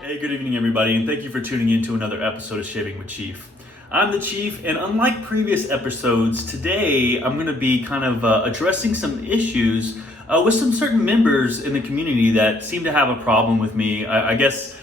Hey, good evening everybody, and thank you for tuning in to another episode of Shaving with Chief. I'm the Chief, and unlike previous episodes, today I'm going to be kind of addressing some issues with some certain members in the community that seem to have a problem with me. I guess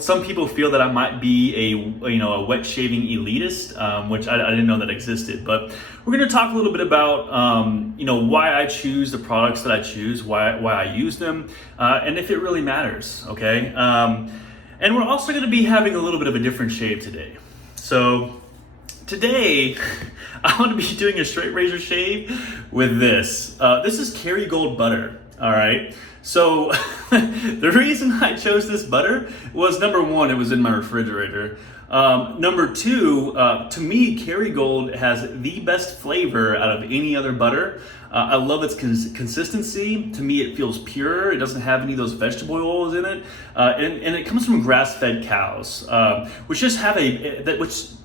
some people feel that I might be a wet shaving elitist, which I didn't know that existed. But we're going to talk a little bit about why I choose the products that I choose, why I use them, and if it really matters. Okay, and we're also going to be having a little bit of a different shave today. So today I want to be doing a straight razor shave with this. This is Kerrygold butter. All right. So the reason I chose this butter was, number one, it was in my refrigerator. Number two, to me, Kerrygold has the best flavor out of any other butter. I love its consistency. To me, it feels pure. It doesn't have any of those vegetable oils in it. And it comes from grass-fed cows, which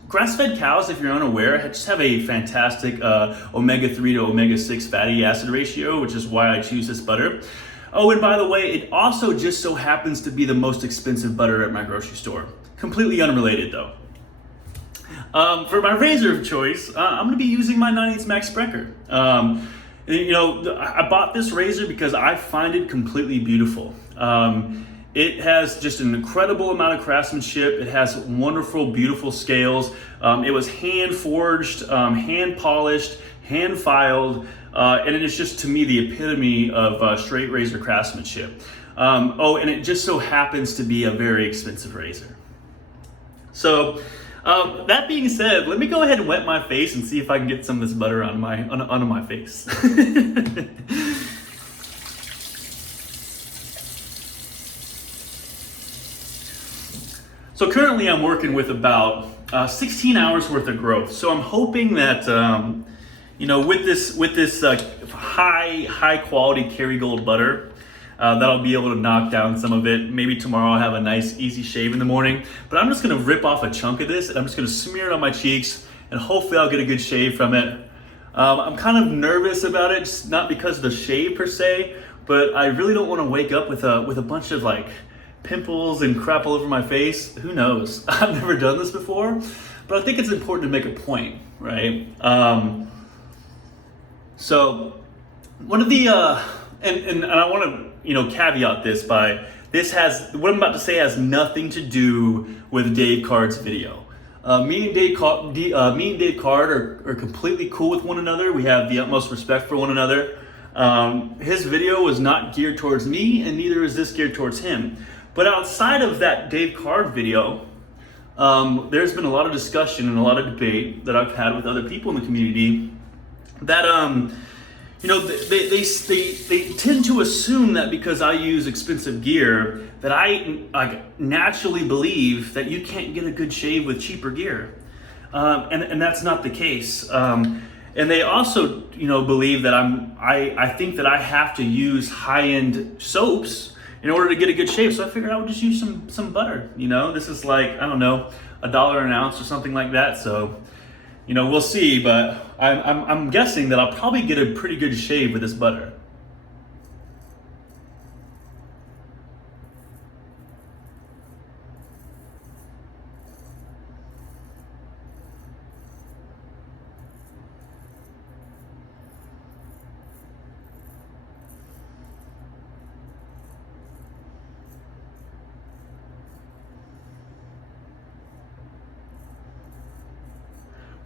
grass-fed cows, if you're unaware, just have a fantastic omega-3 to omega-6 fatty acid ratio, which is why I choose this butter. Oh, and by the way, it also just so happens to be the most expensive butter at my grocery store. Completely unrelated though. For my razor of choice, I'm gonna be using my 9/8 Max Sprecher. I bought this razor because I find it completely beautiful. It has just an incredible amount of craftsmanship. It has wonderful, beautiful scales. It was hand forged, hand polished, hand filed, and it is just, to me, the epitome of straight razor craftsmanship. And it just so happens to be a very expensive razor. So that being said, let me go ahead and wet my face and see if I can get some of this butter onto my face. So currently I'm working with about 16 hours worth of growth. So I'm hoping that with this high quality Kerrygold butter, that I'll be able to knock down some of it. Maybe tomorrow I'll have a nice easy shave in the morning. But I'm just gonna rip off a chunk of this and I'm just gonna smear it on my cheeks, and hopefully I'll get a good shave from it. I'm kind of nervous about it, just not because of the shave per se, but I really don't want to wake up with a bunch of like pimples and crap all over my face. Who knows? I've never done this before, but I think it's important to make a point, right? So one of the and I want to caveat this by what I'm about to say has nothing to do with Dave Card's video. Me and Dave Card are completely cool with one another. We have the utmost respect for one another. His video was not geared towards me, and neither is this geared towards him. But outside of that Dave Card video, there's been a lot of discussion and a lot of debate that I've had with other people in the community that they tend to assume that because I use expensive gear that I naturally believe that you can't get a good shave with cheaper gear, and that's not the case. And they also believe that I think that I have to use high-end soaps in order to get a good shave. So I figured I would just use some butter. This is like, I don't know, $1 an ounce or something like that. So we'll see, but I'm guessing that I'll probably get a pretty good shave with this butter.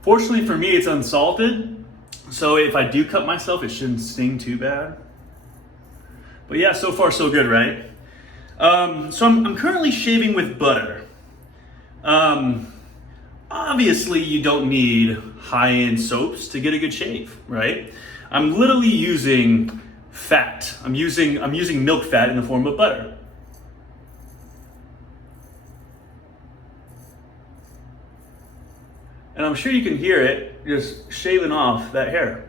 Fortunately for me, it's unsalted, so if I do cut myself, it shouldn't sting too bad. But yeah, so far so good, right? So I'm currently shaving with butter. Obviously, you don't need high-end soaps to get a good shave, right? I'm literally using fat. I'm using milk fat in the form of butter. And I'm sure you can hear it just shaving off that hair.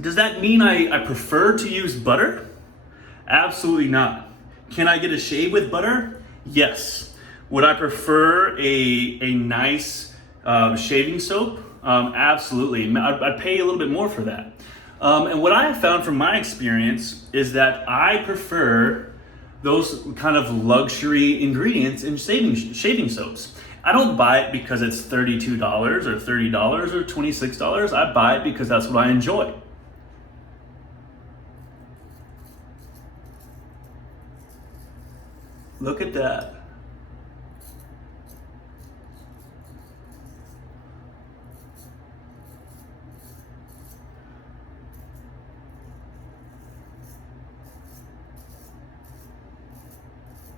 Does that mean I prefer to use butter? Absolutely not. Can I get a shave with butter? Yes. Would I prefer a nice shaving soap? Absolutely. I'd pay a little bit more for that. And what I have found from my experience is that I prefer those kind of luxury ingredients in shaving soaps. I don't buy it because it's $32 or $30 or $26. I buy it because that's what I enjoy. Look at that.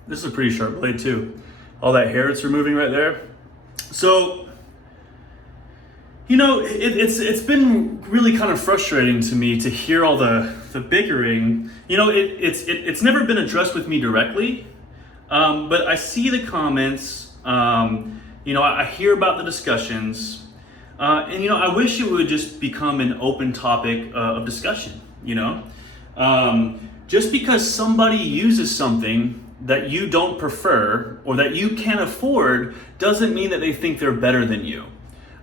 This is a pretty sharp blade too. All that hair it's removing right there. So, you know, it's been really kind of frustrating to me to hear all the bickering. You know, it's never been addressed with me directly, but I see the comments. You know, I hear about the discussions, and you know, I wish it would just become an open topic of discussion. You know, just because somebody uses something that you don't prefer or that you can't afford doesn't mean that they think they're better than you.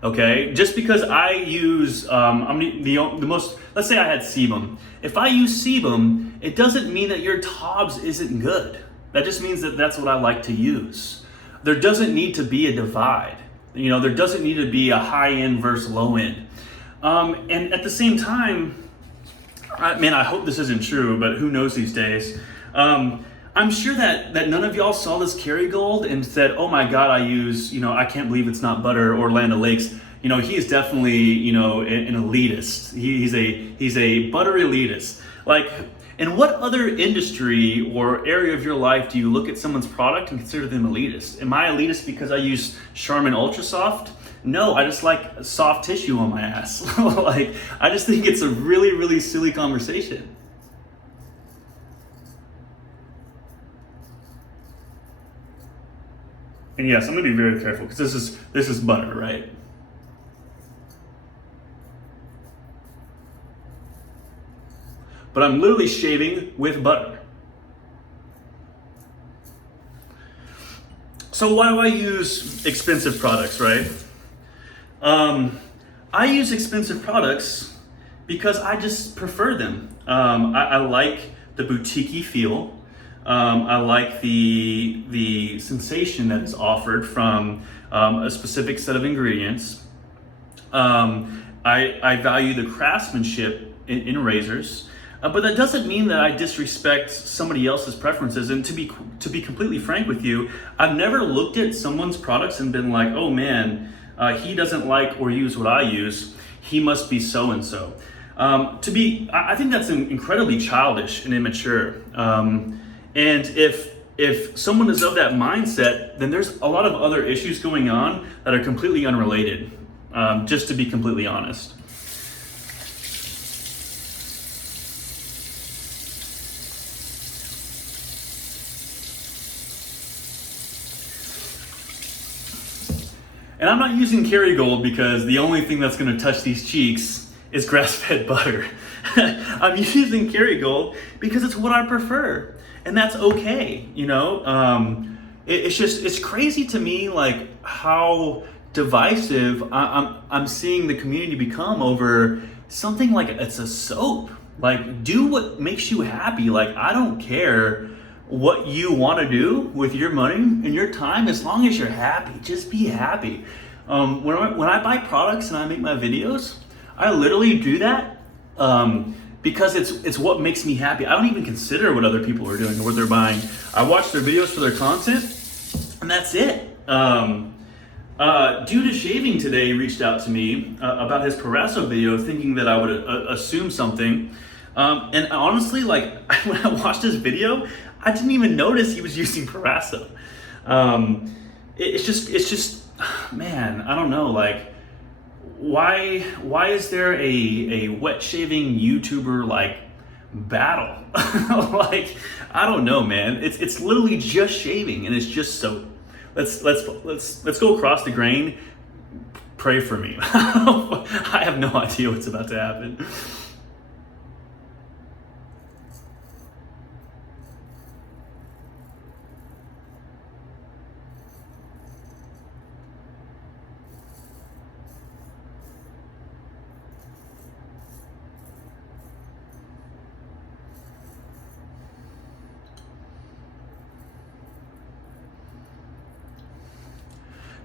Okay, just because I use the most, let's say I had sebum. If I use sebum, it doesn't mean that your Tobs isn't good. That just means that that's what I like to use. There doesn't need to be a divide. You know, there doesn't need to be a high end versus low end. And at the same time, I hope this isn't true, but who knows these days. I'm sure that none of y'all saw this Kerrygold and said, oh my God, I can't believe it's not butter or Land O'Lakes. You know, he is definitely, you know, an elitist. He's a buttery elitist. Like, in what other industry or area of your life do you look at someone's product and consider them elitist? Am I elitist because I use Charmin Ultra Soft? No, I just like soft tissue on my ass. Like, I just think it's a really, really silly conversation. And yes, I'm gonna be very careful because this is butter, right? But I'm literally shaving with butter. So why do I use expensive products, right? I use expensive products because I just prefer them. I like the boutique-y feel. I like the sensation that is offered from a specific set of ingredients. I value the craftsmanship in razors, but that doesn't mean that I disrespect somebody else's preferences. And to be completely frank with you, I've never looked at someone's products and been like, oh man, he doesn't like or use what I use. He must be so and so. I think that's incredibly childish and immature. And if someone is of that mindset, then there's a lot of other issues going on that are completely unrelated, just to be completely honest. And I'm not using Kerrygold because the only thing that's gonna touch these cheeks is grass-fed butter. I'm using Kerrygold because it's what I prefer. And that's okay, you know? It's crazy to me, like, how divisive I'm seeing the community become over something like it's a soap. Like, do what makes you happy. Like, I don't care what you want to do with your money and your time, as long as you're happy. Just be happy. When I buy products and I make my videos, I literally do that because it's what makes me happy. I don't even consider what other people are doing or what they're buying. I watch their videos for their content, and that's it. Due to Shaving today reached out to me about his Parasso video, thinking that I would assume something. And honestly, like, when I watched his video, I didn't even notice he was using Parasso. It's just, man, I don't know, like, why is there a wet shaving YouTuber like battle? Like, I don't know, man. It's literally just shaving and it's just soap. Let's go across the grain. Pray for me. I have no idea what's about to happen.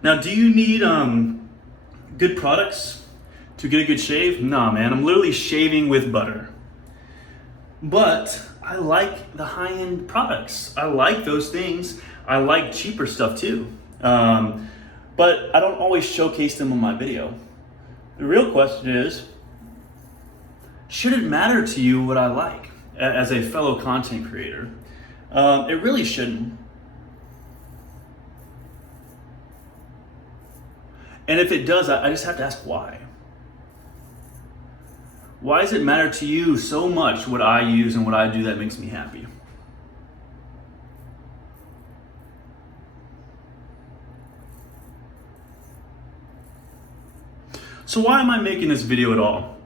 Now, do you need good products to get a good shave? Nah, man, I'm literally shaving with butter. But I like the high-end products. I like those things. I like cheaper stuff too. But I don't always showcase them on my video. The real question is, should it matter to you what I like as a fellow content creator? It really shouldn't. And if it does, I just have to ask why. Why does it matter to you so much what I use and what I do that makes me happy? So why am I making this video at all?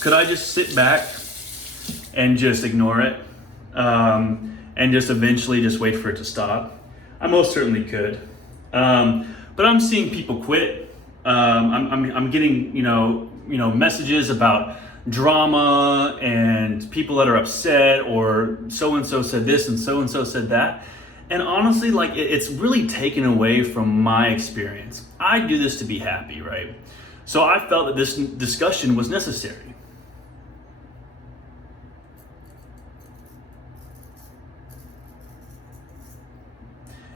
Could I just sit back and just ignore it? And just eventually just wait for it to stop? I most certainly could. But I'm seeing people quit. I'm getting messages about drama and people that are upset, or so-and-so said this and so-and-so said that. And honestly, like, it's really taken away from my experience. I do this to be happy, right? So I felt that this discussion was necessary.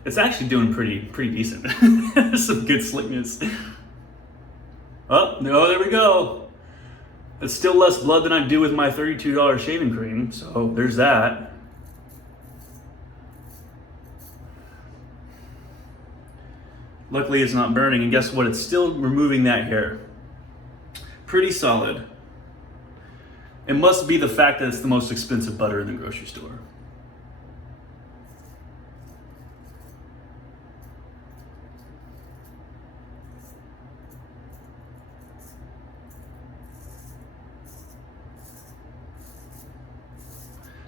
It's actually doing pretty decent. Some good slickness. Oh, no, there we go. It's still less blood than I do with my $32 shaving cream, so there's that. Luckily it's not burning, and guess what? It's still removing that hair. Pretty solid. It must be the fact that it's the most expensive butter in the grocery store.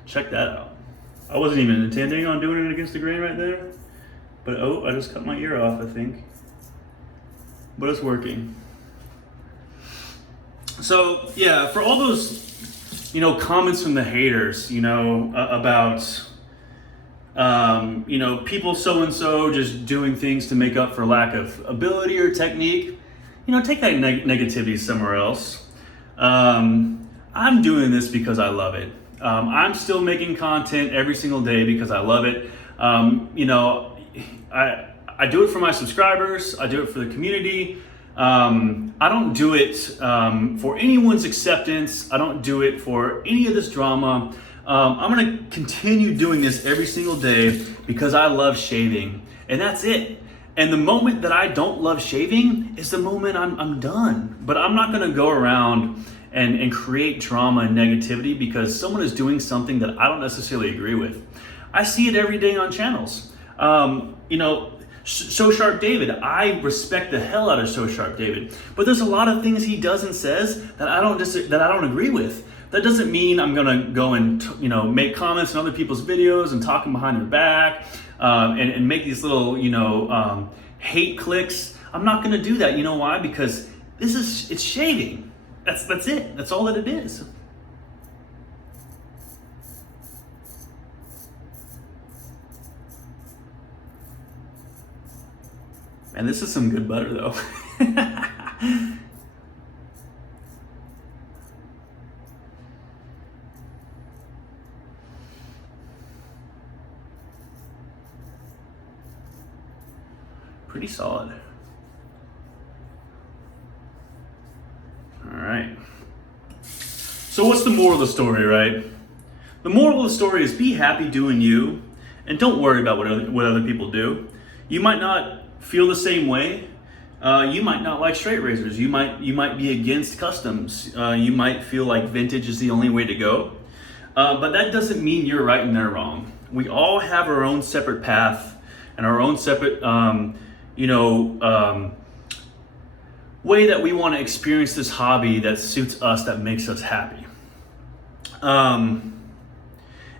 Check that out. I wasn't even intending on doing it against the grain right there, but oh, I just cut my ear off, I think. But it's working. So yeah, for all those, comments from the haters, about, people so-and-so just doing things to make up for lack of ability or technique, take that negativity somewhere else. I'm doing this because I love it. I'm still making content every single day because I love it. I do it for my subscribers. I do it for the community. I don't do it for anyone's acceptance. I don't do it for any of this drama. I'm going to continue doing this every single day because I love shaving, and that's it. And the moment that I don't love shaving is the moment I'm done. But I'm not going to go around and create drama and negativity because someone is doing something that I don't necessarily agree with. I see it every day on channels. So Sharp David, I respect the hell out of So Sharp David, but there's a lot of things he does and says that I don't agree with. That doesn't mean I'm gonna go and make comments on other people's videos and talk them behind their back and make these little hate clicks. I'm not gonna do that. You know why? Because it's shaving. That's it. That's all that it is. And this is some good butter though. Pretty solid. All right. So what's the moral of the story, right? The moral of the story is be happy doing you and don't worry about what other people do. You might not feel the same way. You might not like straight razors. You might be against customs. You might feel like vintage is the only way to go. But that doesn't mean you're right and they're wrong. We all have our own separate path and our own separate, way that we want to experience this hobby that suits us, that makes us happy.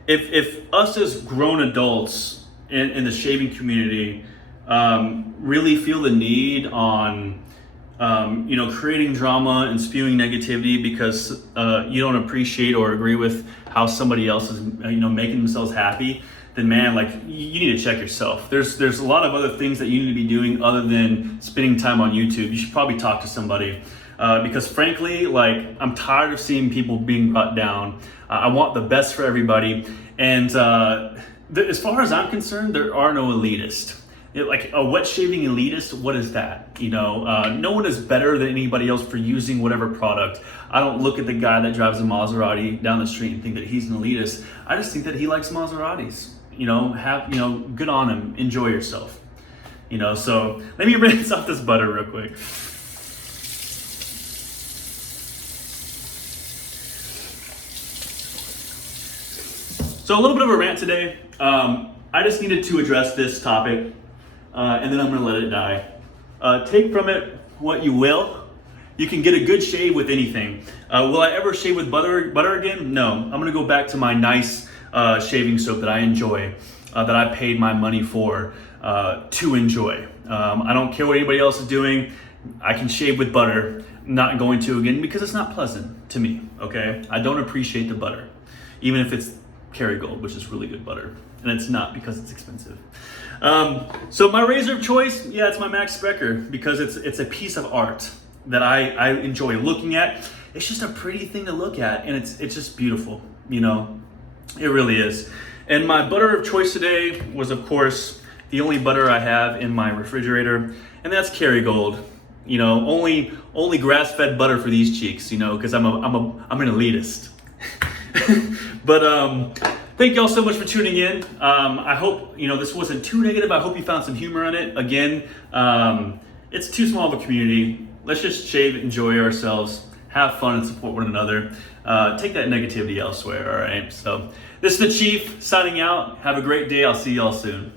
If us as grown adults in the shaving community really feel the need on creating drama and spewing negativity because you don't appreciate or agree with how somebody else is making themselves happy, then man, like you need to check yourself. There's a lot of other things that you need to be doing other than spending time on YouTube. You should probably talk to somebody because frankly, like I'm tired of seeing people being brought down. I want the best for everybody, and as far as I'm concerned, there are no elitists. Like a wet shaving elitist, what is that? No one is better than anybody else for using whatever product. I don't look at the guy that drives a Maserati down the street and think that he's an elitist. I just think that he likes Maseratis. Good on him. Enjoy yourself. So let me rinse off this butter real quick. So a little bit of a rant today. I just needed to address this topic. And then I'm gonna let it die. Take from it what you will. You can get a good shave with anything. Will I ever shave with butter again? No. I'm gonna go back to my nice shaving soap that I enjoy, that I paid my money for to enjoy. I don't care what anybody else is doing. I can shave with butter. I'm not going to again because it's not pleasant to me, okay? I don't appreciate the butter, even if it's Kerrygold, which is really good butter. And it's not because it's expensive. So my razor of choice, yeah, it's my Max Sprecher because it's a piece of art that I enjoy looking at. It's just a pretty thing to look at, and it's just beautiful, It really is. And my butter of choice today was, of course, the only butter I have in my refrigerator, and that's Kerrygold. Only grass-fed butter for these cheeks, because I'm an elitist. But thank y'all so much for tuning in. I hope this wasn't too negative. I hope you found some humor in it. Again, it's too small of a community. Let's just shave, enjoy ourselves, have fun, and support one another. Take that negativity elsewhere. All right. So this is the Chief signing out. Have a great day. I'll see y'all soon.